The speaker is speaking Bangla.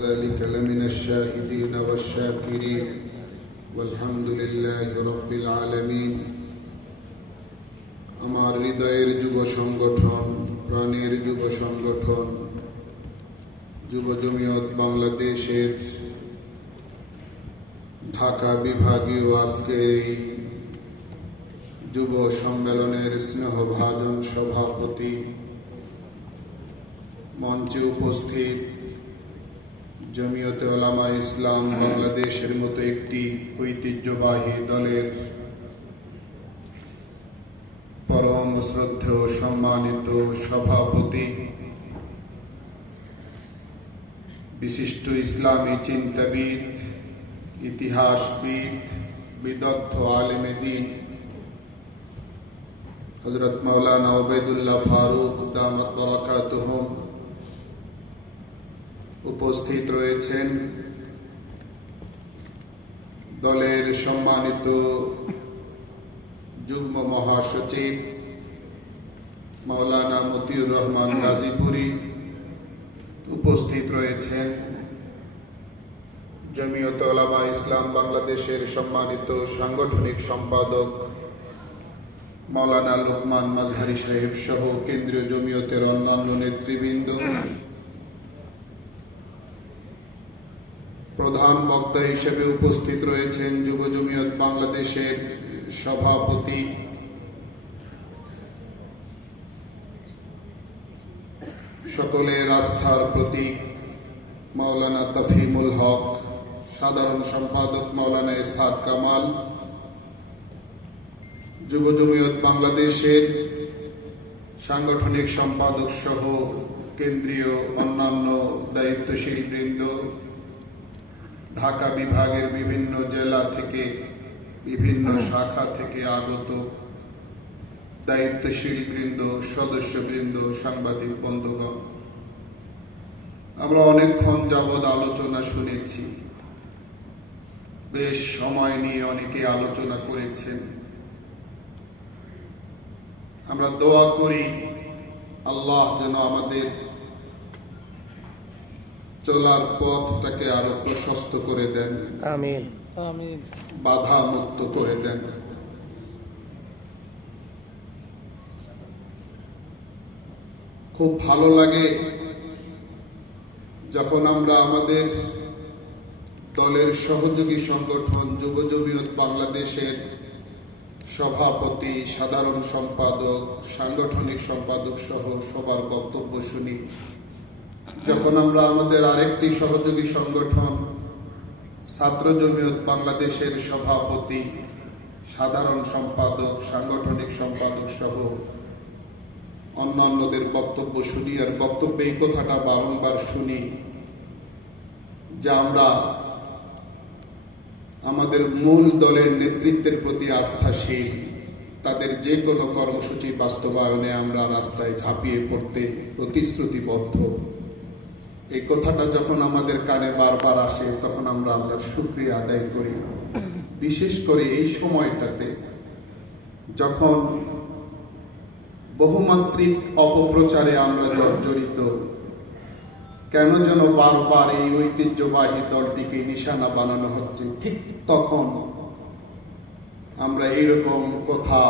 ذلك لمن الشاهدين والشاكرين والحمد لله رب العالمين আমার হৃদয়ের যুব সংগঠন প্রাণের যুব সংগঠন যুব জমিয়ত বাংলাদেশের ঢাকা বিভাগীয় আজকের এই যুব সম্মেলনের স্নেহভাজন সভাপতি মঞ্চে উপস্থিত জমিয়তে ওলামা ইসলাম বাংলাদেশের মতো একটি ঐতিহ্যবাহী দলের পরম শ্রদ্ধেয় সম্মানিত সভাপতি, বিশিষ্ট ইসলামী চিন্তাবিদ, ইতিহাসবিদ, বিদগ্ধ আলেমে দিন হজরত মৌলানা ওবেদুল্লাহ ফারুক, দামত উপস্থিত রয়েছেন দলের সম্মানিত যুগ্ম মহাসচিব মাওলানা মতিউর রহমান গাজীপুরি উপস্থিত রয়েছেন জমিয়ত ওলামা ইসলাম বাংলাদেশের সম্মানিত সাংগঠনিক সম্পাদক মাওলানা লোকমান মাজহারি সাহেব সহ কেন্দ্রীয় জমিয়তের অন্যান্য নেতৃবৃন্দ প্রধান বক্তা হিসেবে উপস্থিত রয়েছেন যুব জমিয়ত বাংলাদেশের সভাপতি। সকলের আস্থার প্রতীক মাওলানা তফিমুল হক, সাধারণ সম্পাদক মাওলানা ইসহাক কামাল। যুব জমিয়ত বাংলাদেশের সাংগঠনিক সম্পাদক সহ কেন্দ্রীয় অন্যান্য দায়িত্বশীল বৃন্দ ঢাকা বিভাগের বিভিন্ন জেলা থেকে, বিভিন্ন শাখা থেকে আগত দায়িত্বশীল বৃন্দ, সদস্যবৃন্দ, সাংবাদিক, বন্ধুগণ। আমরা অনেকক্ষণ যাবৎ আলোচনা শুনেছি। বেশ সময় নিয়ে অনেকে আলোচনা করেছেন। আমরা দোয়া করি আল্লাহ যেন আমাদের চলার পথটাকে আরও প্রশস্ত করে দেন। আমিন। বাধা মুক্ত করে দেন। খুব ভালো লাগে যখন আমরা আমাদের দলের সহযোগী সংগঠন যুব জমিয়ত বাংলাদেশের সভাপতি সাধারণ সম্পাদক সাংগঠনিক সম্পাদক সহ সবার বক্তব্য শুনি। যখন আমরা আমাদের আরেকটি সহযোগী সংগঠন ছাত্র জমিয়ত বাংলাদেশের সভাপতি, সাধারণ সম্পাদক, সাংগঠনিক সম্পাদক সহ অন্যান্যদের বক্তব্য শুনি আর বক্তব্যে এই কথাটা বারংবার শুনি যে আমরা আমাদের মূল দলের নেতৃত্বের প্রতি আস্থাশীল। তাদের যে কোনো কর্মসূচি বাস্তবায়নে আমরা রাস্তায় ঝাঁপিয়ে পড়তে প্রতিশ্রুতিবদ্ধ। এই কথাটা যখন আমাদের কানে বারবার আসে, তখন আমরা আল্লাহর শুক্রিয়া আদায় করি। বিশেষ করে এই সময়টাতে যখন বহুমাত্রিক অপপ্রচারে আমরা জর্জরিত, কেন যেন বারবার এই ঐতিহ্যবাহী দলটিকে নিশানা বানানো হচ্ছে, ঠিক তখন আমরা এইরকম কথা